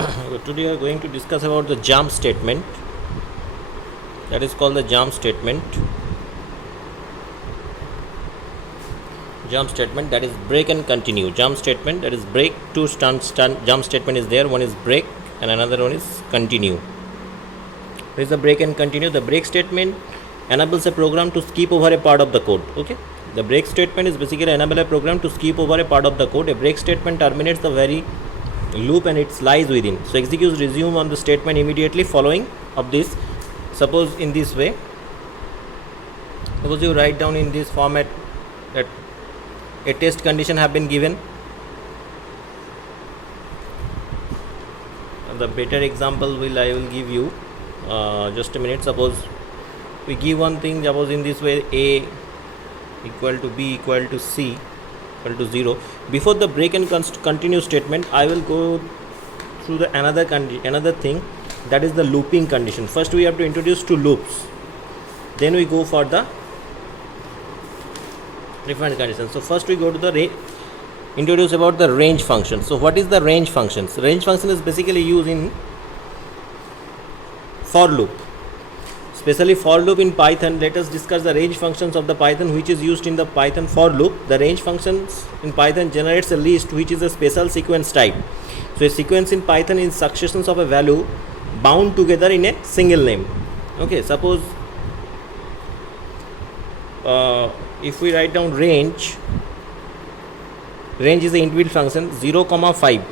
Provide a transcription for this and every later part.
Today we are going to discuss about the jump statement. That is called the jump statement. Jump statement, that is break and continue. Jump statement, that is break. Two jump statement is there. One is break and another one is continue. What is the break and continue? The break statement enables a program to skip over a part of the code. Okay. The break statement is basically enable a program to skip over a part of the code. A break statement terminates the very loop and it lies within. So executes resume on the statement immediately following of this. Suppose in this way. Suppose you write down in this format that a test condition have been given. The better example I will give you. Just a minute. Suppose we give one thing. Suppose in this way, A equal to B equal to C equal to 0. Before the break and continue statement, I will go through the another thing, that is the looping condition. First we have to introduce two loops, then we go for the different conditions. So first we go to the introduce about the range function. So what is the range functions? Range function is basically used in for loop, especially for loop in Python. Let us discuss the range functions of the Python which is used in the Python for loop. The range functions in Python generates a list which is a special sequence type. So a sequence in Python is successions of a value bound together in a single name. Okay, suppose if we write down range is the inbuilt function 0, 5.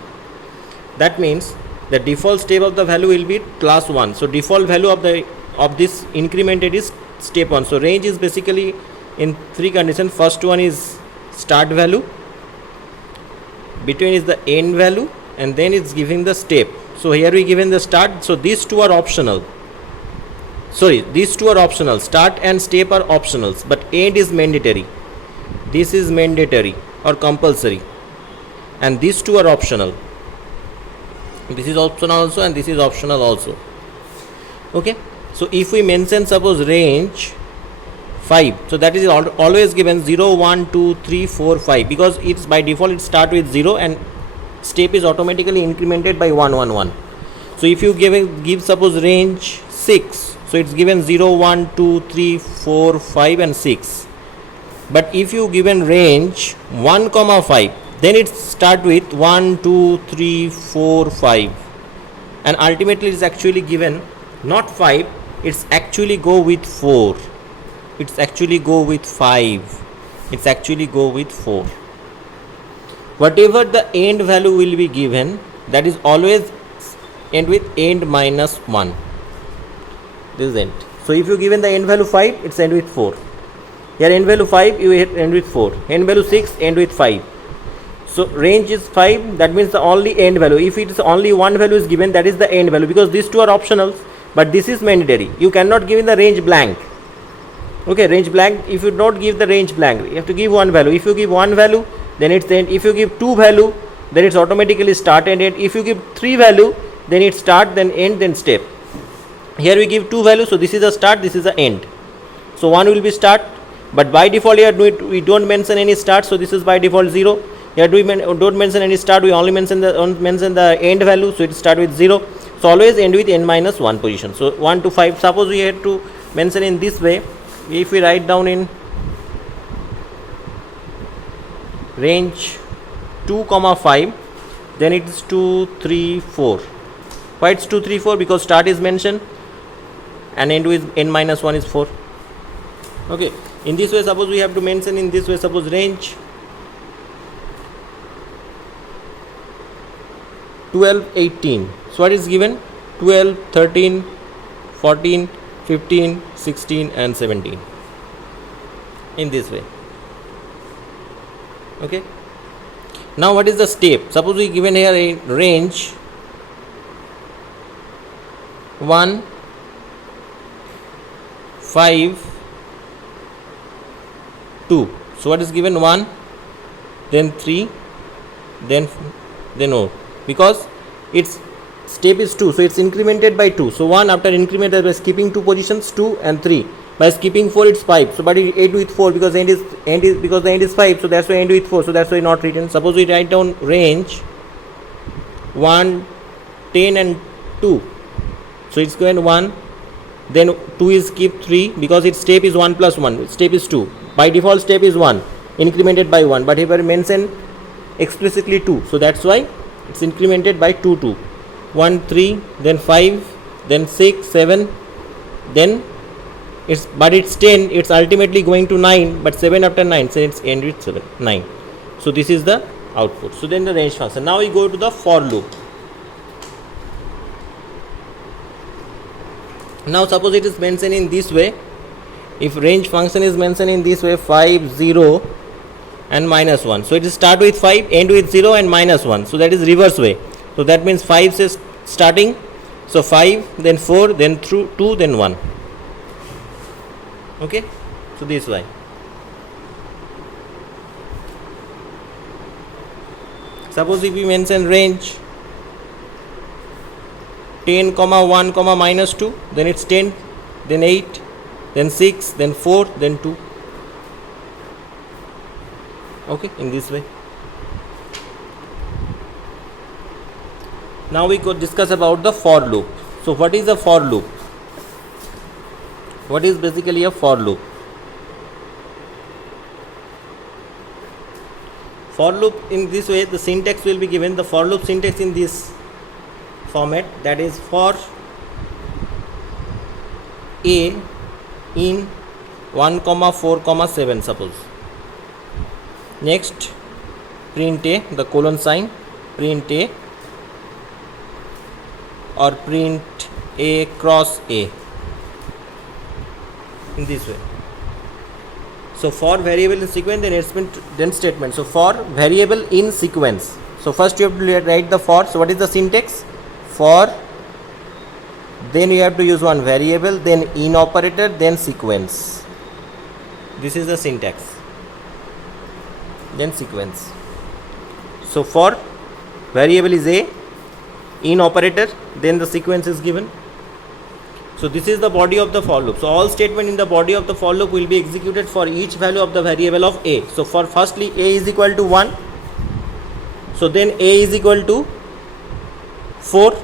That means the default step of the value will be class 1. So default value of this incremented is step 1. So range is basically in three conditions. First one is start value, between is the end value, and then it's giving the step. So here we given the start. So these two are optional. These two are optional. Start and step are optionals, but end is mandatory. This is mandatory or compulsory, and these two are optional. This is optional also, and this is optional also. Okay. So if we mention suppose range 5, so that is always given 0, 1, 2, 3, 4, 5, because it's by default it start with 0 and step is automatically incremented by 1, 1, 1. So if you give suppose range 6, so it's given 0, 1, 2, 3, 4, 5 and 6. But if you given range 1, 5, then it start with 1, 2, 3, 4, 5, and ultimately it's actually given not 5, it's actually go with 4, it's actually go with 5, it's actually go with 4. Whatever the end value will be given, that is always end with end minus 1. This is end. So if you given the end value 5, it's end with 4. Here end value 5, you end with 4. End value 6, end with 5. So range is 5, that means the only end value. If it is only one value is given, that is the end value, because these two are optionals, but this is mandatory. You cannot give in the range blank. Okay, range blank, if you don't give the range blank, you have to give one value. If you give one value, then it's end. If you give two value, then it's automatically start and end. If you give three value, then it's start, then end, then step. Here we give two values, so this is a start, this is a end. So one will be start, but by default here we don't mention any start, so this is by default 0. Here don't mention any start, we only mention the end value, so it start with 0. So always end with n minus 1 position. So 1 to 5. Suppose we had to mention in this way. If we write down in range 2, 5, then it is 2, 3, 4. Why it's 2, 3, 4? Because start is mentioned and end with n minus 1 is 4. Okay. In this way, suppose we have to mention in this way. Suppose range 12, 18. So what is given? 12, 13, 14, 15, 16 and 17. In this way. Okay. Now what is the step? Suppose we given here a range 1, 5, 2. So what is given? 1, then 3, then no, because its step is 2, so it's incremented by 2. So 1 after incremented by skipping 2 positions, 2 and 3. By skipping 4 it's 5. So but it end with 4 because end is because the end is 5. So that's why end with 4. So that's why not written. Suppose we write down range 1, 10 and 2. So it's going 1, then 2 is keep 3 because its step is 1 plus 1, step is 2. By default step is 1, incremented by 1, but here mentioned explicitly 2. So that's why it's incremented by 2, 2. 1, 3, then 5, then 6, 7, then it's 10, it's ultimately going to 9, but 7 after 9, so it's end with 7, 9. So this is the output. So then the range function. Now we go to the for loop. Now suppose it is mentioned in this way. If range function is mentioned in this way, 5, 0 and minus 1. So it is start with 5, end with 0 and minus 1. So that is reverse way. So that means 5 says starting. So 5, then 4, then 2, then 1. Okay. So this way. Suppose if we mention range 10, 1, minus 2, then it's 10, then 8, then 6, then 4, then 2. Okay, in this way. Now we could discuss about the for loop. So what is a for loop? What is basically a for loop? For loop in this way, the syntax will be given. The for loop syntax in this format, that is for a in 1, 4, 7 suppose. Next print a, the colon sign, print a or print a cross a, in this way. So for variable in sequence, then statement. So for variable in sequence. So first you have to write the for. So what is the syntax? For, then you have to use one variable, then in operator, then sequence. This is the syntax. Then sequence. So for variable is a, in operator, then the sequence is given. So this is the body of the for loop. So all statement in the body of the for loop will be executed for each value of the variable of a. So for firstly a is equal to 1. So then a is equal to 4.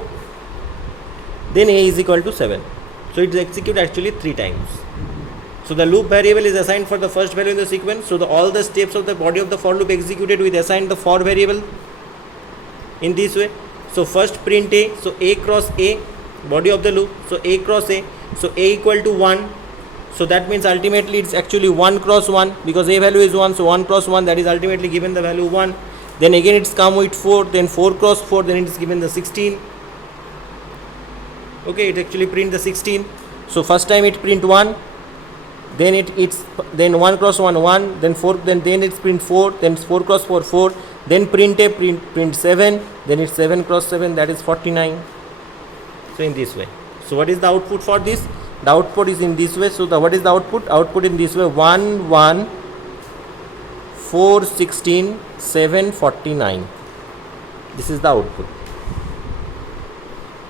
Then a is equal to 7. So it is executed actually 3 times. So the loop variable is assigned for the first value in the sequence. So all the steps of the body of the for loop executed with assign the for variable in this way. So first print a. So a cross a, body of the loop. So a cross a. So a equal to 1. So that means ultimately it's actually 1 cross 1 because a value is 1. So 1 cross 1, that is ultimately given the value 1. Then again it's come with 4. Then 4 cross 4. Then it is given the 16. Okay, it actually print the 16. So first time it print 1. Then then 1 cross 1 1. Then 4. Then it's print 4. Then 4 cross 4 4. Then print a print 7. Then it's 7 cross 7. That is 49. So in this way. So what is the output for this? The output is in this way. So what is the output? Output in this way: 1 1 4 16 7 49. This is the output.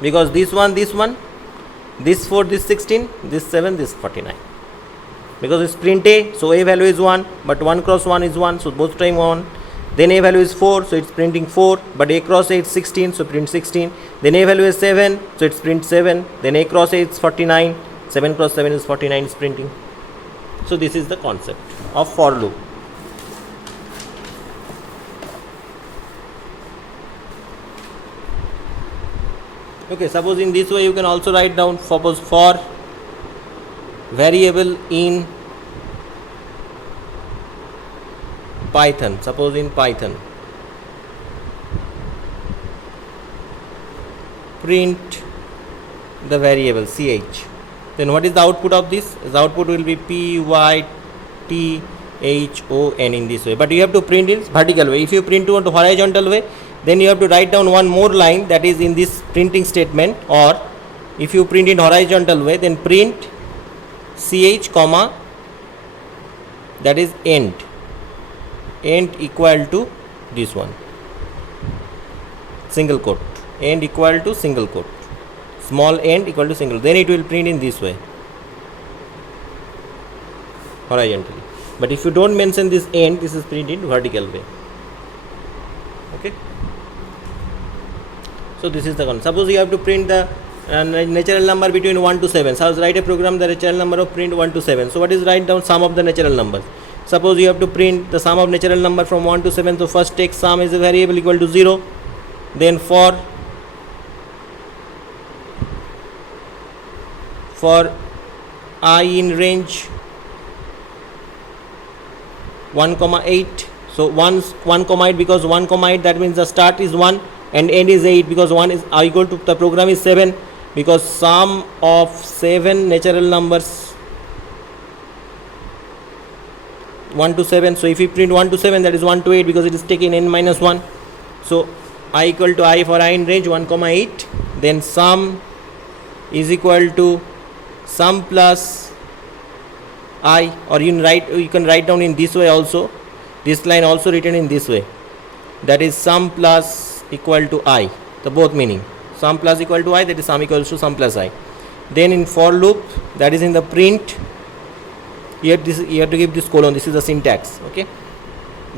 Because this 1, this 4, this 16, this 7, this 49. Because it's print a, so a value is 1, but 1 cross 1 is 1, so both time 1. Then a value is 4, so it's printing 4, but a cross a is 16, so print 16. Then a value is 7, so it's print 7. Then a cross a is 49, 7 cross 7 is 49, is printing. So this is the concept of for loop. Okay, suppose in this way you can also write down, suppose for variable in Python, suppose in Python, print the variable ch. Then what is the output of this? The output will be python in this way. But you have to print it vertical way. If you print it horizontal way, then you have to write down one more line that is in this printing statement. Or if you print it horizontal way, then print ch comma, that is end equal to this one, single quote, end equal to single quote, small end equal to single. Then it will print in this way, horizontally. But if you don't mention this end, this is printed in vertical way. Okay. So this is the concept. Suppose you have to print the natural number between 1 to 7. So write a program the natural number of print 1 to 7. So what is write down sum of the natural numbers? Suppose you have to print the sum of natural number from 1 to 7. So first take sum is a variable equal to 0. Then for I in range 1 comma 8. So 1 comma 8, because 1 comma 8, that means the start is 1 and end is 8, because 1 is equal to the program is 7, because sum of 7 natural numbers 1 to 7. So if you print 1 to 7, that is 1 to 8, because it is taken n minus 1. So I equal to I for I in range 1 comma 8. Then sum is equal to sum plus I, or you can write down in this way also. This line also written in this way, that is sum plus equal to I, the both meaning. Sum plus equal to I, that is sum equals to sum plus I. Then in for loop, that is in the print, you have to give this colon. This is the syntax, okay,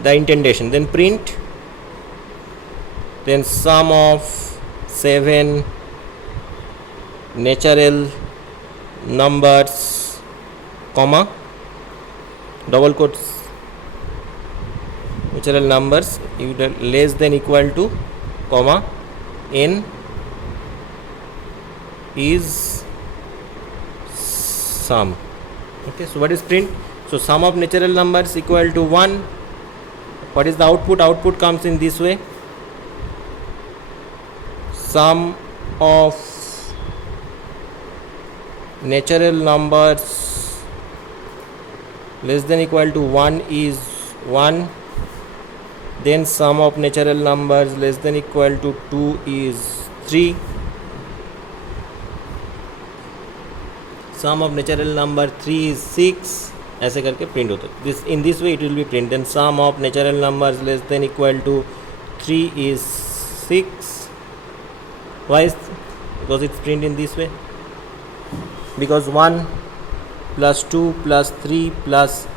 the indentation. Then print, then sum of 7 natural numbers, comma, double quotes, natural numbers less than equal to, comma, n is sum. Okay, so what is print? So sum of natural numbers equal to 1. What is the output? Output comes in this way. Sum of natural numbers less than equal to 1 is 1. Then sum of natural numbers less than equal to 2 is 3. Sum of natural number 3 is 6. ऐसे करके print होता है. This in this way it will be print. Then sum of natural numbers less than equal to 3 is 6. Why is? Because it's print in this way. Because 1 plus 2 plus 3 plus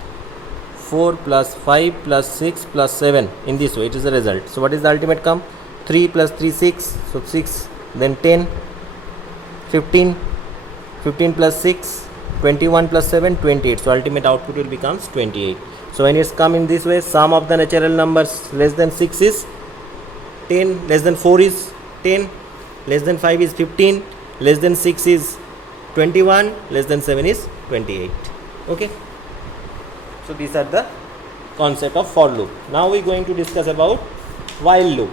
4 plus 5 plus 6 plus 7, in this way it is the result. So what is the ultimate come? 3 plus 3 6, so 6, then 10, 15, 15 plus 6, 21 plus 7, 28. So ultimate output will becomes 28. So when it's come in this way, sum of the natural numbers less than 6 is 10, less than 4 is 10, less than 5 is 15, less than 6 is 21, less than 7 is 28. Okay. So these are the concept of for loop. Now we are going to discuss about while loop.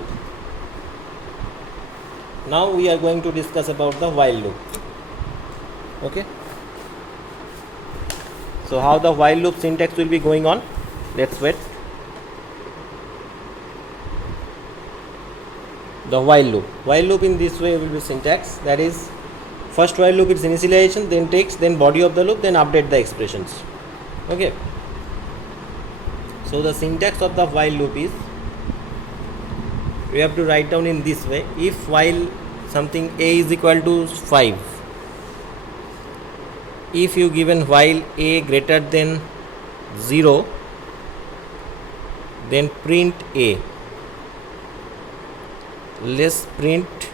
Now we are going to discuss about the while loop. Okay. So how the while loop syntax will be going on? Let's wait. The while loop. While loop in this way will be syntax. That is, first while loop is initialization, then text, then body of the loop, then update the expressions. Okay. So the syntax of the while loop is, we have to write down in this way. If while something a is equal to 5, if you given while a greater than 0, then print a, let's print,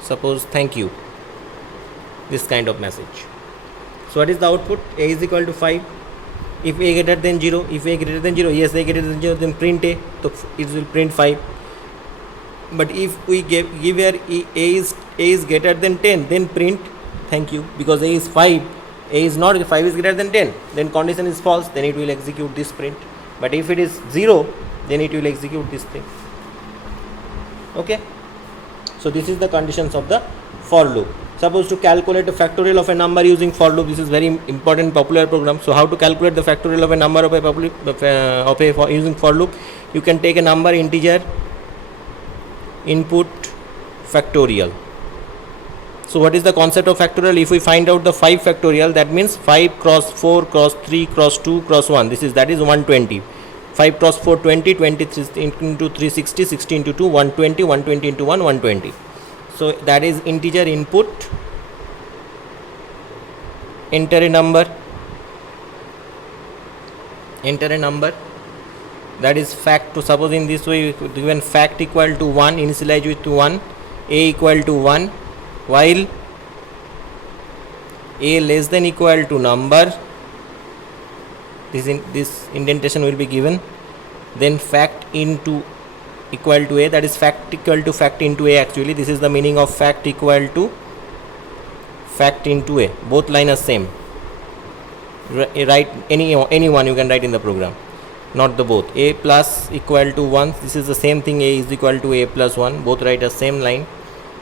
suppose thank you, this kind of message. So what is the output? A is equal to 5. If a greater than 0, if a greater than 0, yes, a greater than 0, then print a, so it will print 5. But if we give here a is greater than 10, then print thank you, because a is 5, a is not, 5 is greater than 10, then condition is false, then it will execute this print. But if it is 0, then it will execute this thing. Okay. So this is the conditions of the for loop. Suppose to calculate the factorial of a number using for loop, this is very important popular program. So how to calculate the factorial of a number of using for loop? You can take a number integer, input factorial. So what is the concept of factorial? If we find out the 5 factorial, that means 5 cross 4 cross 3 cross 2 cross 1, that is 120. 5 cross 4 20, 23 into 360, 60 into 2 120, 120 into 1 120. So that is integer input, enter a number, that is fact. To suppose in this way, given fact equal to 1, initialize with 1, a equal to 1, while a less than equal to number, this indentation will be given. Then fact into equal to a, that is fact equal to fact into a. Actually this is the meaning of fact equal to fact into a. Both line are same. Write any one you can write in the program, not the both. A plus equal to 1, this is the same thing, a is equal to a plus 1, both write the same line.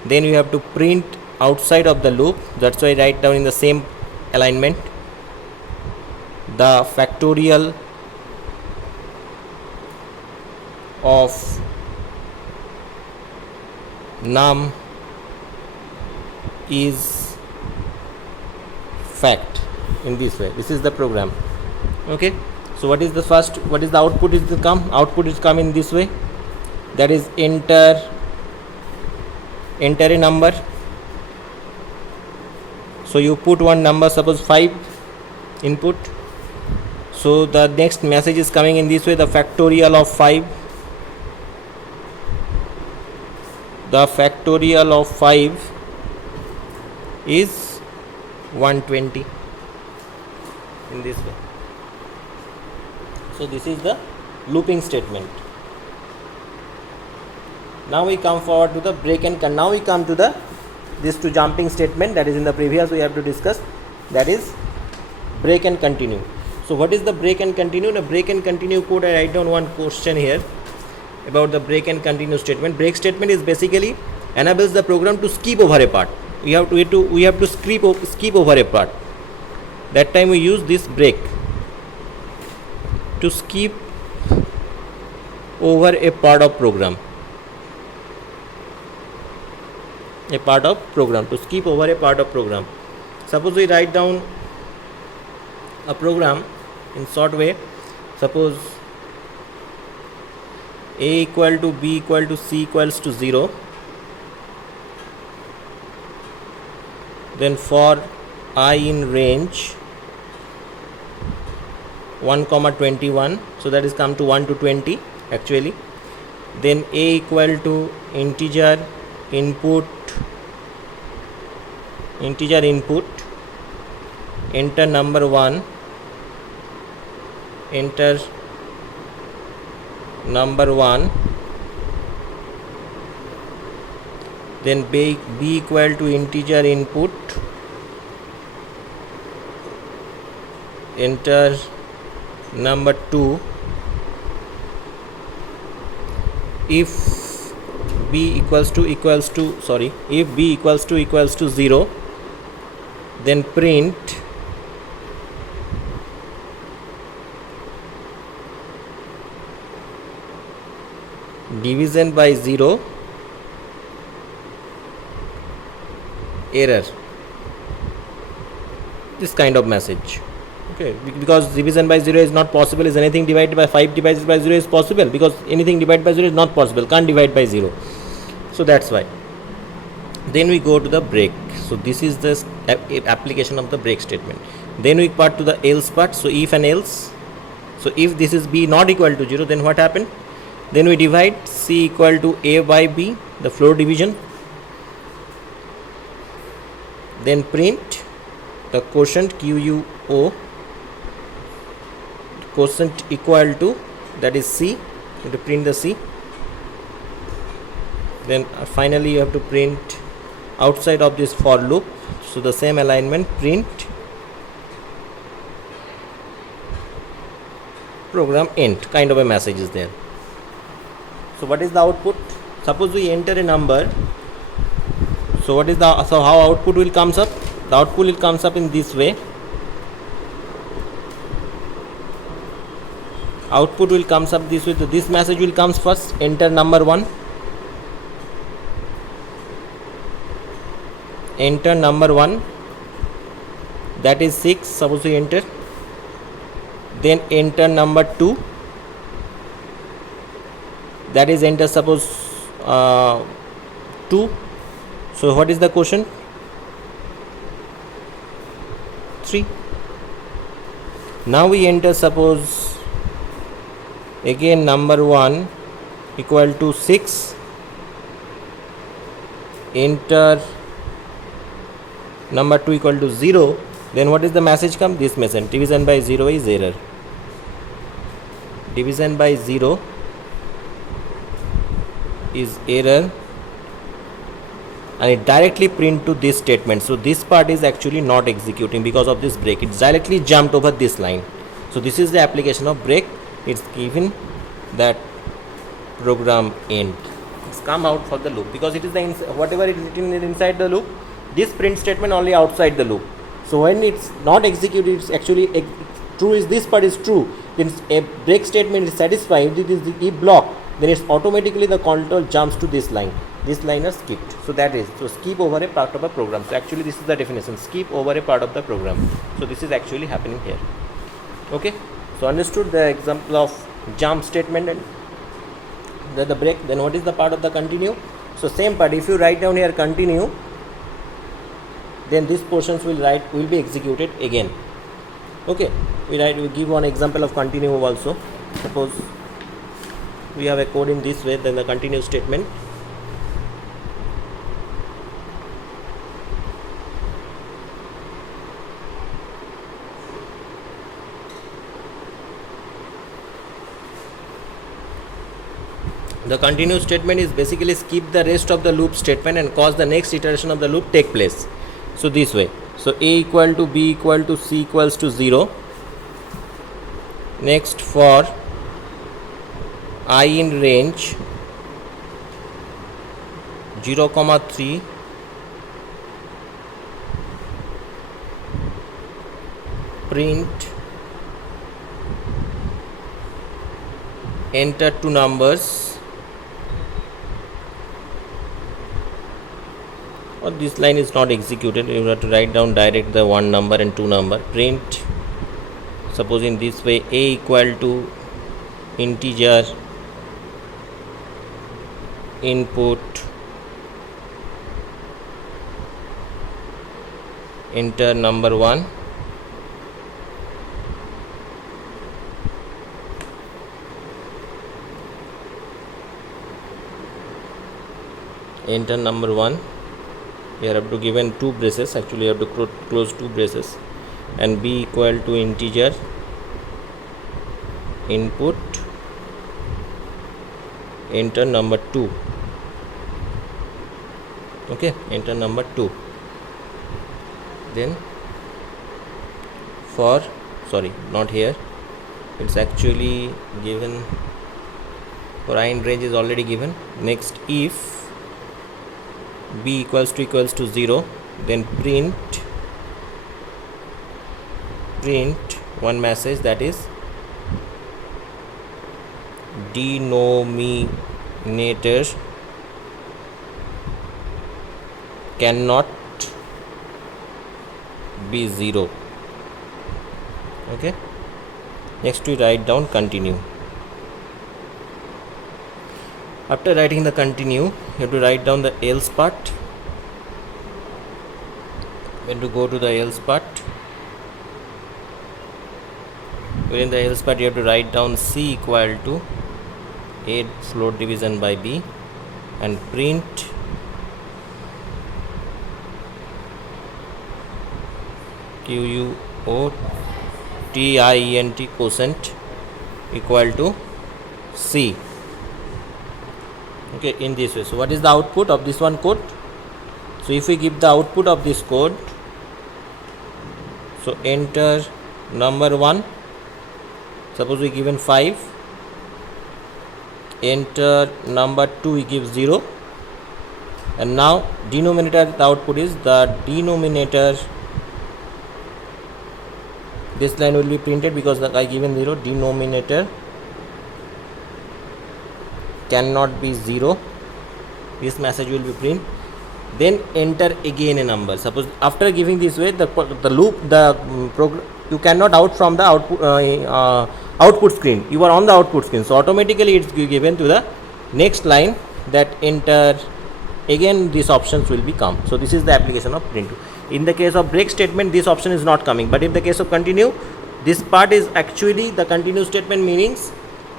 Then you have to print outside of the loop, that's why I write down in the same alignment the factorial of num is fact. In this way, this is the program. Okay, so what is the first, what is the output is to come? Output is come in this way, that is enter a number. So you put one number, suppose 5 input. So the next message is coming in this way, the factorial of 5. The factorial of 5 is 120, in this way. So this is the looping statement. Now we come forward to the break and now we come to the this to jumping statement, that is in the previous we have to discuss, that is break and continue. So what is the break and continue? The break and continue code, I write down one question here about the break and continue statement. Break statement is basically enables the program to skip over a part. We have to skip over a part. That time we use this break to skip over a part of program. To skip over a part of program. Suppose we write down a program in short way. Suppose a equal to b equal to c equals to 0. Then for I in range 1 comma 21, so that is come to 1 to 20 actually. Then a equal to integer input, enter number 1, enter number 1. Then b equal to integer input, enter number 2. If b equals to 0, then print division by 0 error, this kind of message. Okay, because division by 0 is not possible. Is anything divided by 5 divided by 0 is possible? Because anything divided by 0 is not possible, can't divide by 0. So that's why. Then we go to the break. So this is the application of the break statement. Then we part to the else part. So if and else. So if this is b not equal to 0, then what happened? Then we divide c equal to a by b, the floor division. Then print the quotient QUO, quotient equal to, that is c. You have to print the c. Then finally you have to print outside of this for loop. So the same alignment, print program end, kind of a message is there. So what is the output? Suppose we enter a number. So how output will comes up? The output will comes up in this way. Output will comes up this way. So this message will comes first. Enter number 1. Enter number 1. That is 6. Suppose we enter. Then enter number 2. That is enter suppose 2. So what is the quotient? 3. Now we enter suppose again number 1 equal to 6, enter number 2 equal to 0, then what is the message come? This message, division by 0 is error. Division by 0 is error, and it directly print to this statement. So this part is actually not executing because of this break. It directly jumped over this line. So this is the application of break. It's given that program end. It's come out for the loop because it is the whatever is written inside the loop. This print statement only outside the loop. So when it's not executed, it's actually true is this part is true. Then a break statement is satisfied. It is the if block. Then it's automatically the control jumps to this line. This line is skipped. So that is, so skip over a part of a program. So actually this is the definition, skip over a part of the program. So this is actually happening here. Okay. So understood the example of jump statement and the break. Then what is the part of the continue? So same part, if you write down here continue, then these portions will be executed again. Okay. We give one example of continue also. Suppose we have a code in this way, then the continue statement. The continue statement is basically skip the rest of the loop statement and cause the next iteration of the loop take place. So this way. So A equal to B equal to C equals to 0. Next for I in range 0, 3, print enter two numbers, or this line is not executed, you have to write down direct the one number and two number. Print, suppose in this way, A equal to integer input enter number 1, enter number 1. Here have to given two braces, actually you have to close two braces, and B equal to integer input enter number 2. Okay, enter number 2. Then for, sorry, not here, it's actually given for I in range is already given. Next, if B equals to 0, then print one message, that is denominator cannot be 0. Okay, next we write down continue. After writing the continue, you have to write down the else part. When to go to the else part, within the else part you have to write down C equal to A float division by B, and print QUOTIENT quotient equal to C. Okay, in this way. So what is the output of this one code? So if we give the output of this code, so enter number 1, suppose we given 5, enter number 2, we give 0, and now denominator, the output is the denominator, this line will be printed because I given 0, denominator cannot be 0, this message will be print. Then enter again a number. Suppose after giving this way, the loop, the program, you cannot out from the output screen, you are on the output screen, so automatically it's given to the next line, that enter again, these options will be come. So this is the application of print. In the case of break statement, this option is not coming, but in the case of continue, this part is actually the continue statement, meanings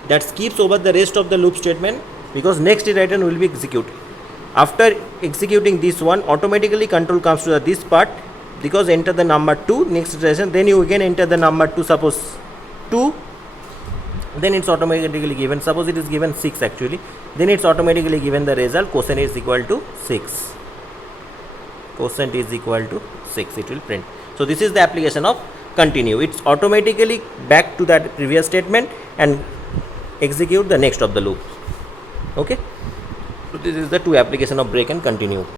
that skips over the rest of the loop statement because next iteration will be executed. After executing this one, automatically control comes to this part because enter the number 2 next iteration, then you again enter the number 2, suppose 2, then it's automatically given, suppose it is given 6 actually, then it's automatically given the result quotient is equal to 6. Quotient is equal to 6, it will print. So this is the application of continue. It's automatically back to that previous statement and execute the next of the loop. Okay, so this is the two application of break and continue.